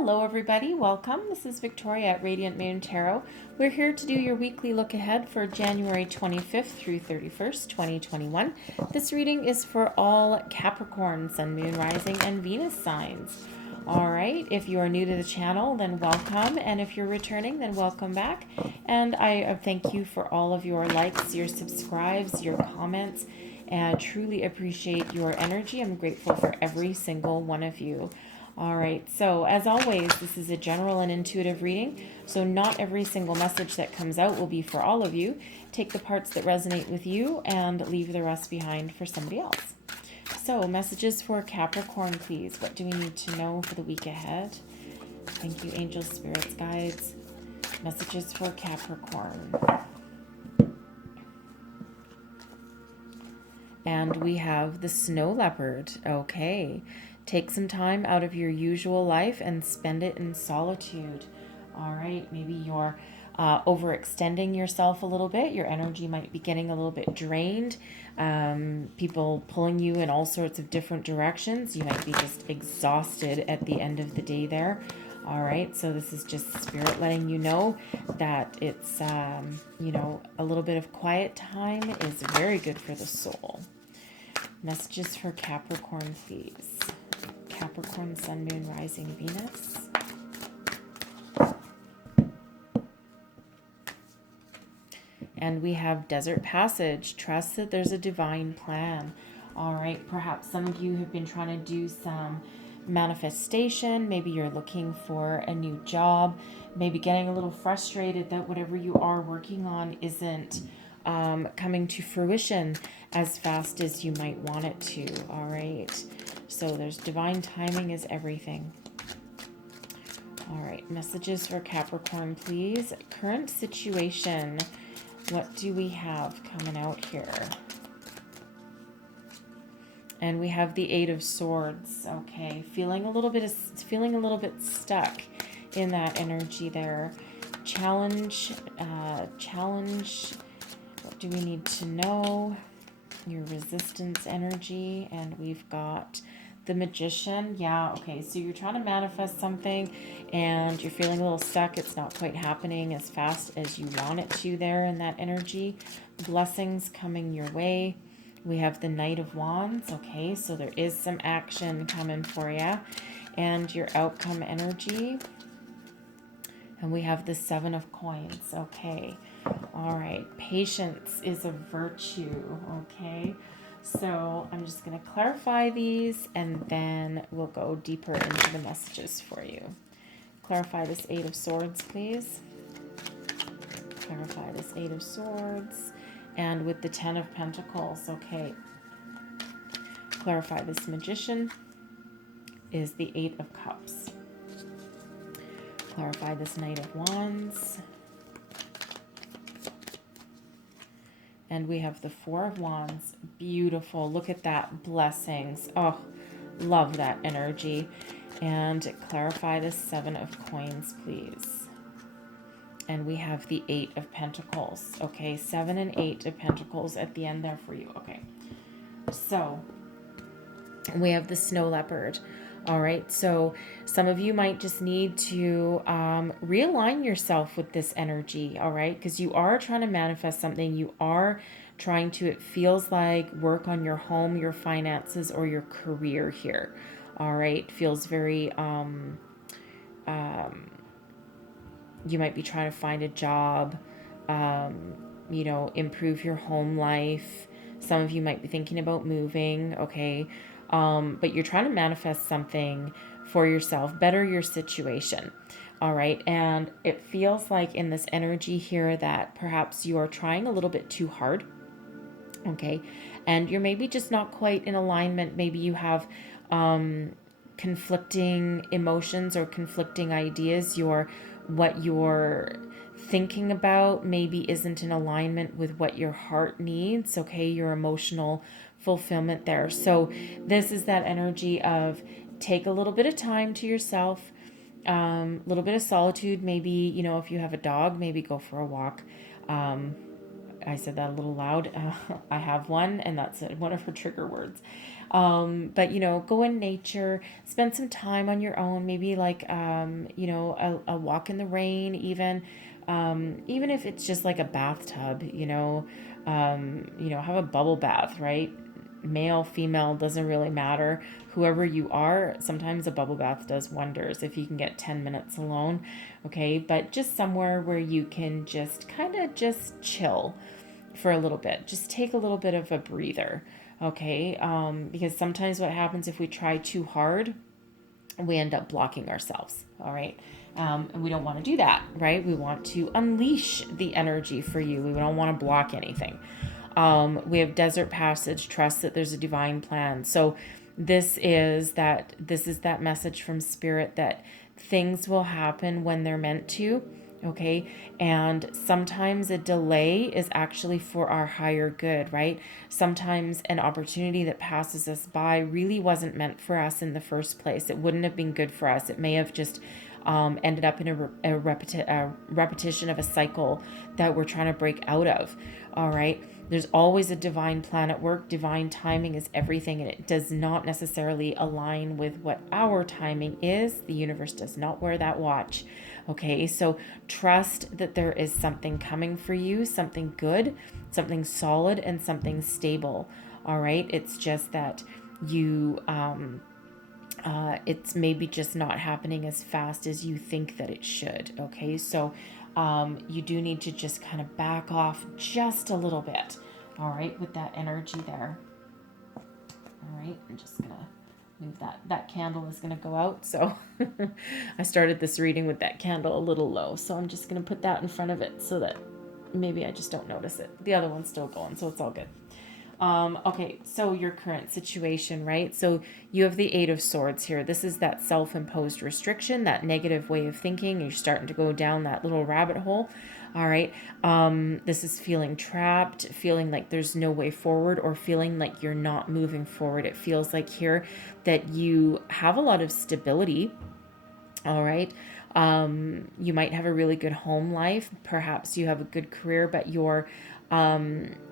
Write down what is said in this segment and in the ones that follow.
Hello everybody, welcome. This is Victoria at Radiant Moon Tarot. We're here to do your weekly look ahead for January 25th through 31st, 2021. This reading is for all Capricorn, Sun, Moon, Rising, and Venus signs. Alright, if you are new to the channel, then welcome, and if you're returning, then welcome back. And I thank you for all of your likes, your subscribes, your comments, and truly appreciate your energy. I'm grateful for every single one of you. All right, so as always, this is a general and intuitive reading, so not every single message that comes out will be for all of you. Take the parts that resonate with you and leave the rest behind for somebody else. So, messages for Capricorn, please. What do we need to know for the week ahead? Thank you, angels, spirits, guides. Messages for Capricorn. And we have the snow leopard. Okay. Take some time out of your usual life and spend it in solitude. All right, maybe you're overextending yourself a little bit. Your energy might be getting a little bit drained. People pulling you in all sorts of different directions. You might be just exhausted at the end of the day there. All right, so this is just spirit letting you know that it's, you know, a little bit of quiet time is very good for the soul. Messages for Capricorn, please. Capricorn, Sun, Moon, Rising, Venus. And we have Desert Passage. Trust that there's a divine plan. All right, perhaps some of you have been trying to do some manifestation. Maybe you're looking for a new job. Maybe getting a little frustrated that whatever you are working on isn't coming to fruition as fast as you might want it to. All right. So there's divine timing is everything. All right, messages for Capricorn, please. Current situation. What do we have coming out here? And we have the Eight of Swords. Okay, feeling a little bit stuck in that energy there. Challenge. What do we need to know? Your resistance energy, and we've got the Magician. Yeah, okay, so you're trying to manifest something and you're feeling a little stuck. It's not quite happening as fast as you want it to there in that energy. Blessings coming your way. We have the Knight of Wands. Okay, so there is some action coming for you. And your outcome energy. And we have the Seven of Coins. Okay. All right. Patience is a virtue. Okay. So I'm just going to clarify these and then we'll go deeper into the messages for you. Clarify this Eight of Swords, please. Clarify this Eight of Swords. And with the Ten of Pentacles. Okay. Clarify this Magician is the Eight of Cups. Clarify this Knight of Wands. And we have the Four of Wands. Beautiful. Look at that. Blessings. Oh, love that energy. And clarify the Seven of Coins, please. And we have the Eight of Pentacles. Okay, 7 and 8 of Pentacles at the end there for you. Okay. So we have the Snow Leopard. All right, so some of you might just need to realign yourself with this energy, all right? Because you are trying to manifest something. You are trying to, it feels like, work on your home, your finances, or your career here, all right? Feels very, you might be trying to find a job, you know, improve your home life. Some of you might be thinking about moving, okay? But you're trying to manifest something for yourself, better your situation. All right. And it feels like in this energy here that perhaps you are trying a little bit too hard. Okay. And you're maybe just not quite in alignment. Maybe you have conflicting emotions or conflicting ideas. What you're thinking about maybe isn't in alignment with what your heart needs. Okay. Your emotional fulfillment there. So this is that energy of take a little bit of time to yourself, a little bit of solitude. Maybe, you know, if you have a dog, maybe go for a walk. I said that a little loud. I have one, and that's one of her trigger words. But, you know, go in nature, spend some time on your own, maybe like, you know, a walk in the rain, even if it's just like a bathtub, you know, have a bubble bath, right? Male, female, doesn't really matter. Whoever you are, sometimes a bubble bath does wonders if you can get 10 minutes alone, okay? But just somewhere where you can just kind of just chill for a little bit. Just take a little bit of a breather, okay? Because sometimes what happens if we try too hard, we end up blocking ourselves, all right? And we don't want to do that, right? We want to unleash the energy for you. We don't want to block anything. We have desert passage, trust that there's a divine plan. So this is that message from spirit that things will happen when they're meant to, okay? And sometimes a delay is actually for our higher good, right? Sometimes an opportunity that passes us by really wasn't meant for us in the first place. It wouldn't have been good for us. It may have just ended up in a repetition of a cycle that we're trying to break out of, all right? There's always a divine plan at work. Divine timing is everything, and it does not necessarily align with what our timing is. The universe does not wear that watch. Okay, so trust that there is something coming for you, something good, something solid, and something stable. All right, it's just that you, it's maybe just not happening as fast as you think that it should. Okay, so you do need to just kind of back off just a little bit, all right, with that energy there. All right, I'm just gonna move that candle is gonna go out. So I started this reading with that candle a little low, so I'm just gonna put that in front of it so that maybe I just don't notice it. The other one's still going, so it's all good. Okay, so your current situation, right? So you have the Eight of Swords here. This is that self-imposed restriction, that negative way of thinking. You're starting to go down that little rabbit hole. All right. This is feeling trapped, feeling like there's no way forward, or feeling like you're not moving forward. It feels like here that you have a lot of stability. All right. You might have a really good home life. Perhaps you have a good career, but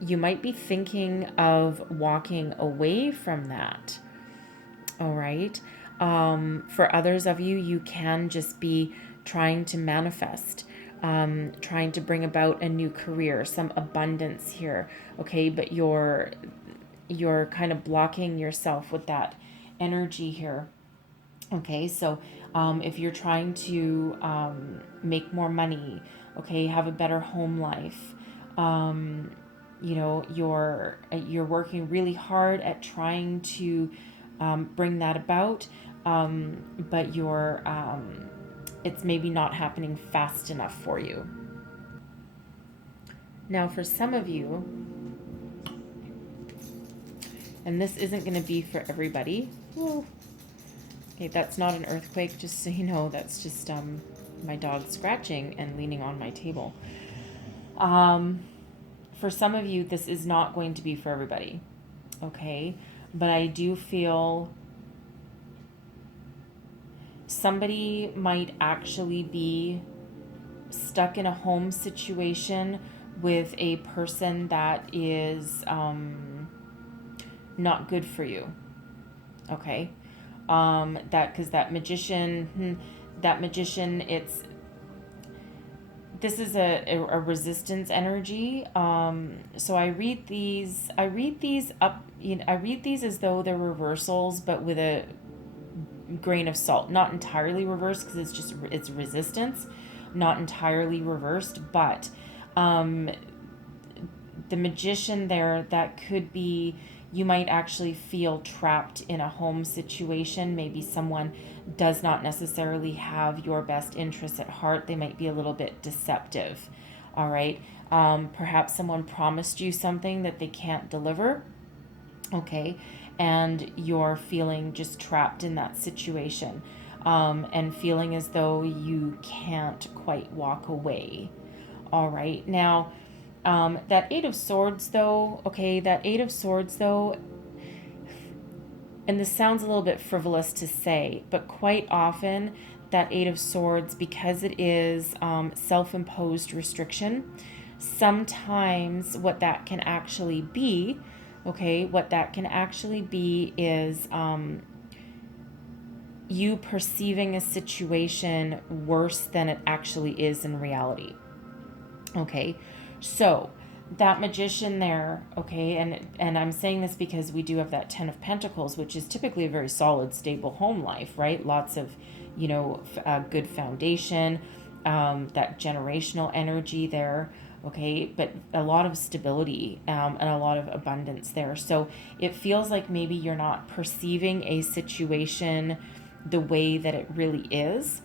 you might be thinking of walking away from that. All right. For others of you, you can just be trying to manifest, trying to bring about a new career, some abundance here. Okay. But you're kind of blocking yourself with that energy here. Okay. So, if you're trying to, make more money, okay, have a better home life, you know, you're working really hard at trying to bring that about, but it's maybe not happening fast enough for you. Now, for some of you, and this isn't going to be for everybody. Whoa. Okay, that's not an earthquake, just so you know. That's just my dog scratching and leaning on my table. For some of you, this is not going to be for everybody, okay? But I do feel somebody might actually be stuck in a home situation with a person that is not good for you, okay? Because that magician, this is a resistance energy. So I read these up, I read these as though they're reversals, but with a grain of salt. Not entirely reversed, because it's resistance, not entirely reversed, but the magician there, that could be, you might actually feel trapped in a home situation. Maybe someone does not necessarily have your best interests at heart. They might be a little bit deceptive. All right. Perhaps someone promised you something that they can't deliver. Okay. And you're feeling just trapped in that situation, and feeling as though you can't quite walk away. All right. Now, that Eight of Swords, though, and this sounds a little bit frivolous to say, but quite often that Eight of Swords, because it is self-imposed restriction, sometimes what that can actually be, Okay, what that can actually be is you perceiving a situation worse than it actually is in reality. Okay, so that magician there, okay, and I'm saying this because we do have that 10 of Pentacles, which is typically a very solid, stable home life, right? Lots of, good foundation, that generational energy there, okay, but a lot of stability, and a lot of abundance there. So it feels like maybe you're not perceiving a situation the way that it really is.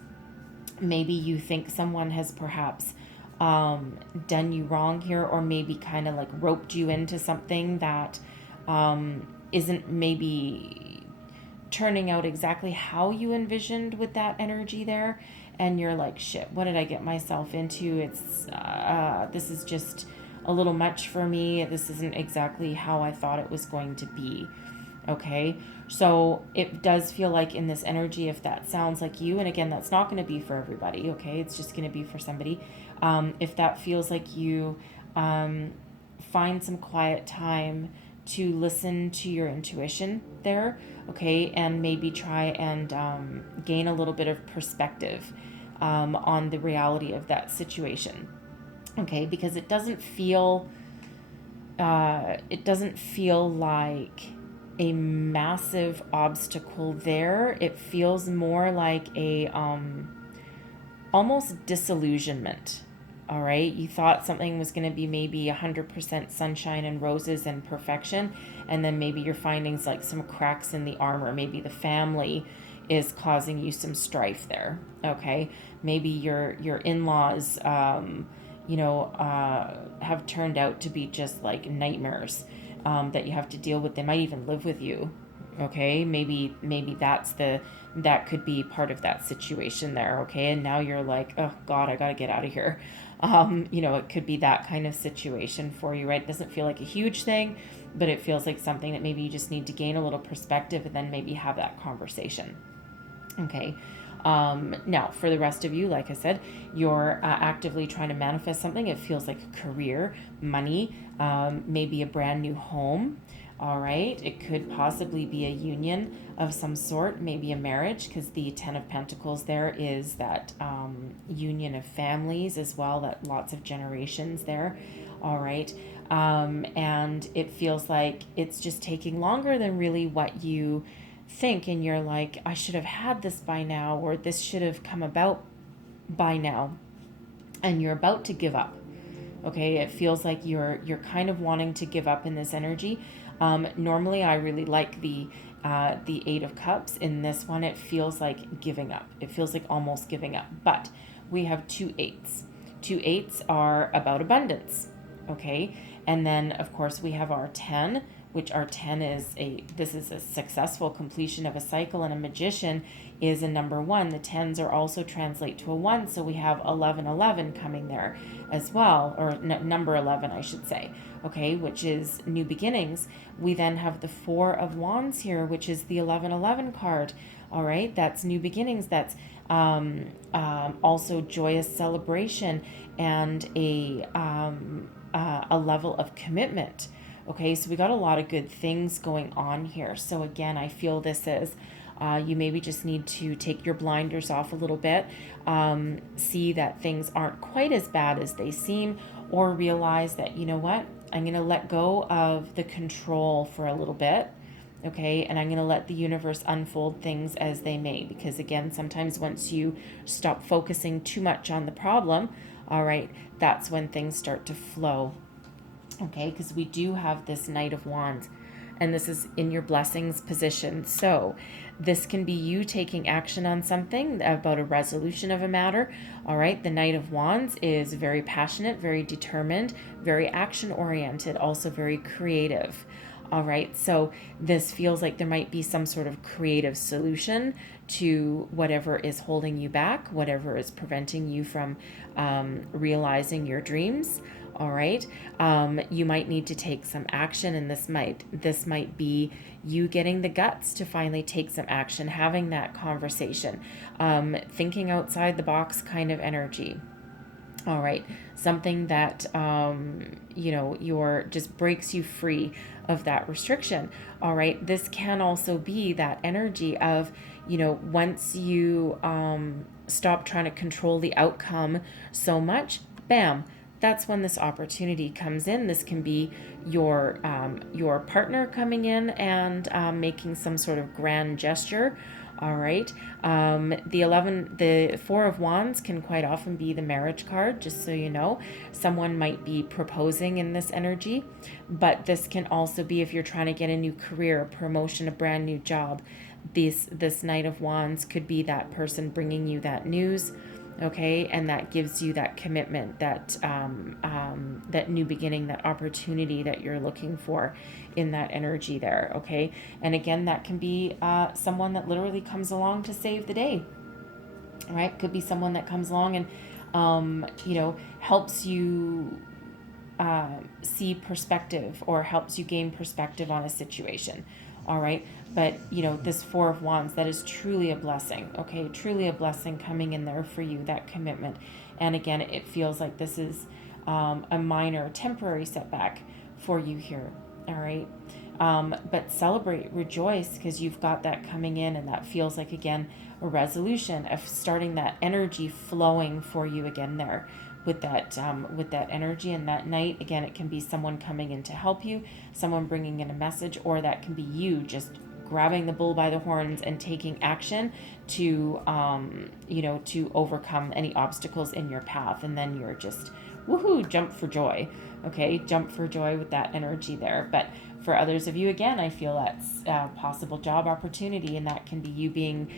Maybe you think someone has perhaps done you wrong here, or maybe kind of like roped you into something that isn't maybe turning out exactly how you envisioned with that energy there. And you're like, shit, what did I get myself into? This is just a little much for me. This isn't exactly how I thought it was going to be. Okay, so it does feel like in this energy, if that sounds like you, and again, that's not going to be for everybody, okay, it's just going to be for somebody. If that feels like you, find some quiet time to listen to your intuition there, okay, and maybe try and gain a little bit of perspective on the reality of that situation, okay, because it doesn't feel like a massive obstacle there. It feels more like a almost disillusionment. All right, you thought something was going to be maybe 100% sunshine and roses and perfection, and then maybe you're finding like some cracks in the armor. Maybe the family is causing you some strife there. Okay, maybe your in-laws have turned out to be just like nightmares that you have to deal with. They might even live with you. Okay, maybe that could be part of that situation there. Okay, and now you're like, oh God, I gotta get out of here. It could be that kind of situation for you, right? It doesn't feel like a huge thing, but it feels like something that maybe you just need to gain a little perspective and then maybe have that conversation. Okay. Now, for the rest of you, like I said, you're actively trying to manifest something. It feels like a career, money, maybe a brand new home. All right. It could possibly be a union of some sort, maybe a marriage, because the 10 of Pentacles there is that union of families as well, that lots of generations there. All right. And it feels like it's just taking longer than really what you think, and you're like, I should have had this by now, or this should have come about by now, and you're about to give up. Okay, it feels like you're kind of wanting to give up in this energy. Normally I really like the 8 of Cups. In this one, it feels like giving up. It feels like almost giving up, but we have 2 8s. 2 8s are about abundance. Okay, and then of course we have our 10, which our 10 is this is a successful completion of a cycle, and a magician is a number 1. The 10s are also translate to a 1, so we have 1111 coming there as well, or number 11, I should say, okay, which is new beginnings. We then have the 4 of Wands here, which is the 1111 card. All right, that's new beginnings. That's also joyous celebration and a level of commitment. Okay, so we got a lot of good things going on here. So again, I feel this is you maybe just need to take your blinders off a little bit, see that things aren't quite as bad as they seem, or realize that, you know what, I'm going to let go of the control for a little bit. Okay, and I'm going to let the universe unfold things as they may, because again, sometimes once you stop focusing too much on the problem, all right, that's when things start to flow. Okay, because we do have this Knight of Wands, and this is in your blessings position. So this can be you taking action on something, about a resolution of a matter. All right, the Knight of Wands is very passionate, very determined, very action oriented, also very creative. All right, so this feels like there might be some sort of creative solution to whatever is holding you back, whatever is preventing you from realizing your dreams. All right, you might need to take some action, and this might be you getting the guts to finally take some action, having that conversation, thinking outside the box kind of energy. All right. Something that, just breaks you free of that restriction. All right. This can also be that energy of, once you stop trying to control the outcome so much, bam, that's when this opportunity comes in. This can be your partner coming in and making some sort of grand gesture. All right. The 4 of Wands can quite often be the marriage card, just so you know. Someone might be proposing in this energy, but this can also be if you're trying to get a new career, a promotion, a brand new job. This Knight of Wands could be that person bringing you that news. Okay, and that gives you that commitment, that that new beginning, that opportunity that you're looking for in that energy there. Okay, and again, that can be someone that literally comes along to save the day. All right, could be someone that comes along and helps you see perspective, or helps you gain perspective on a situation. All right, but this 4 of Wands, that is truly a blessing. Okay, truly a blessing coming in there for you, that commitment. And again, it feels like this is a minor temporary setback for you here. All right, but celebrate, rejoice, because you've got that coming in, and that feels like, again, a resolution of starting that energy flowing for you again there with that energy. And that Knight, again, it can be someone coming in to help you, someone bringing in a message, or that can be you just grabbing the bull by the horns and taking action to to overcome any obstacles in your path. And then you're just woohoo, jump for joy. Okay, jump for joy with that energy there. But for others of you, again, I feel that's a possible job opportunity, and that can be you being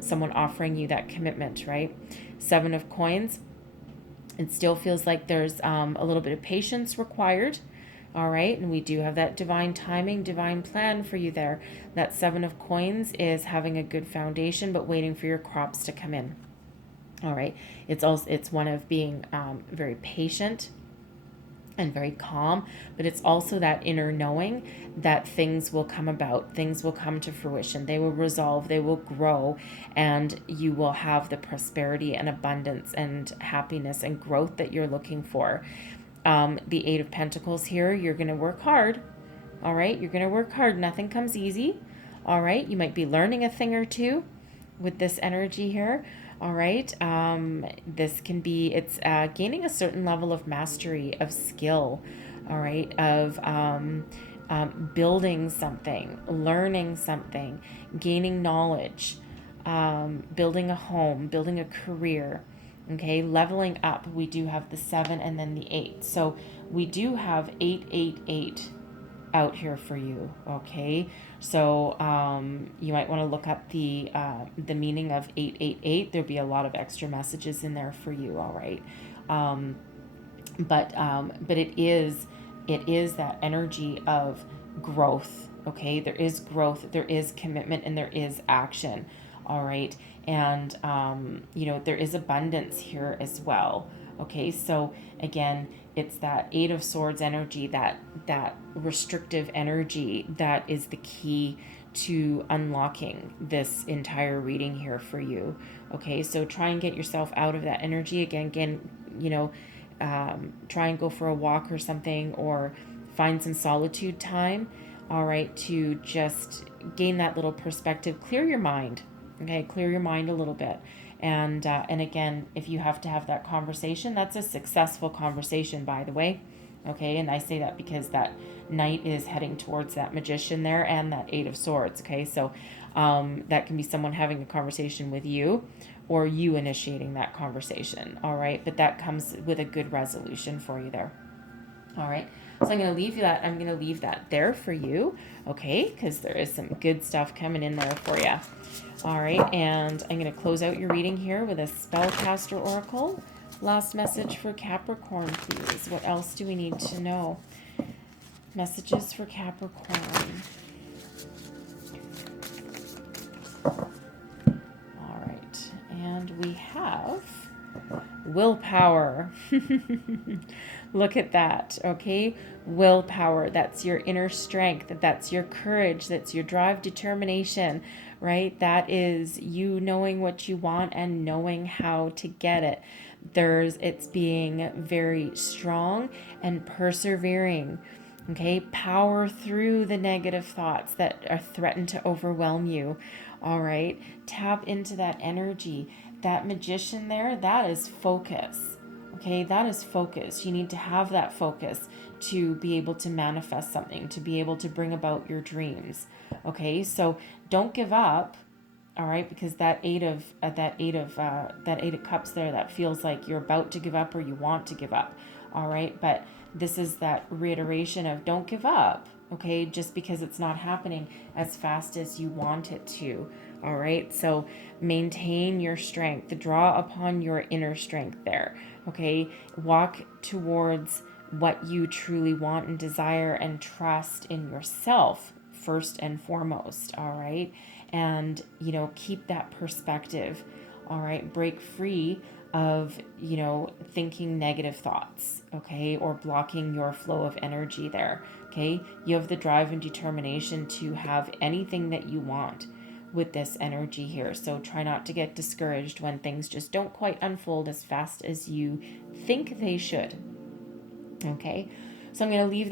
someone offering you that commitment, right? 7 of Coins, it still feels like there's a little bit of patience required. All right, and we do have that divine timing, divine plan for you there. That 7 of Coins is having a good foundation, but waiting for your crops to come in. All right, it's one of being very patient and very calm, but it's also that inner knowing that things will come about, things will come to fruition, they will resolve, they will grow, and you will have the prosperity and abundance and happiness and growth that you're looking for. The 8 of Pentacles here, you're going to work hard. All right, you're going to work hard. Nothing comes easy. All right, you might be learning a thing or two with this energy here. All right, this can be, it's gaining a certain level of mastery, of skill, all right, of building something, learning something, gaining knowledge, building a home, building a career, okay, leveling up. We do have the 7 and then the 8. So we do have 888 out here for you, okay? So you might want to look up the meaning of 888. There'll be a lot of extra messages in there for you, all right? But it is that energy of growth, okay? There is growth, there is commitment, and there is action, all right? And there is abundance here as well. Okay, so again, it's that 8 of Swords energy, that restrictive energy, that is the key to unlocking this entire reading here for you. Okay, so try and get yourself out of that energy again. Try and go for a walk or something, or find some solitude time. All right, to just gain that little perspective, clear your mind. Okay, clear your mind a little bit. And again, if you have to have that conversation, that's a successful conversation, by the way. Okay, and I say that because that Knight is heading towards that Magician there, and that 8 of Swords. Okay, so that can be someone having a conversation with you, or you initiating that conversation. All right, but that comes with a good resolution for you there. All right, so I'm going to leave that. I'm going to leave that there for you, okay? Because there is some good stuff coming in there for you. All right, and I'm going to close out your reading here with a Spellcaster Oracle. Last message for Capricorn, please. What else do we need to know? Messages for Capricorn. All right, and we have willpower. Look at that, okay? Willpower, that's your inner strength, that's your courage, that's your drive, determination, right? That is you knowing what you want and knowing how to get it. It's being very strong and persevering. Okay, power through the negative thoughts that are threatened to overwhelm you. All right, tap into that energy. That magician there, that is focus. Okay, that is focus. You need to have that focus to be able to manifest something, to be able to bring about your dreams. Okay, so don't give up. All right, because that eight of cups there, that feels like you're about to give up or you want to give up. All right, but this is that reiteration of don't give up. Okay, just because it's not happening as fast as you want it to. All right, so maintain your strength, draw upon your inner strength there. Okay, walk towards what you truly want and desire, and trust in yourself first and foremost. All right, and keep that perspective. All right, break free of thinking negative thoughts, okay, or blocking your flow of energy there. Okay, you have the drive and determination to have anything that you want with this energy here. So try not to get discouraged when things just don't quite unfold as fast as you think they should. Okay, so I'm going to leave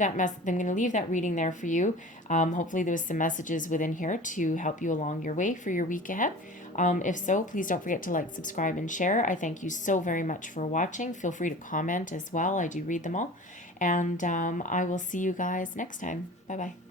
that reading there for you. Hopefully there was some messages within here to help you along your way for your week ahead. If so, please don't forget to like, subscribe, and share. I thank you so very much for watching. Feel free to comment as well. I do read them all. And I will see you guys next time. Bye-bye.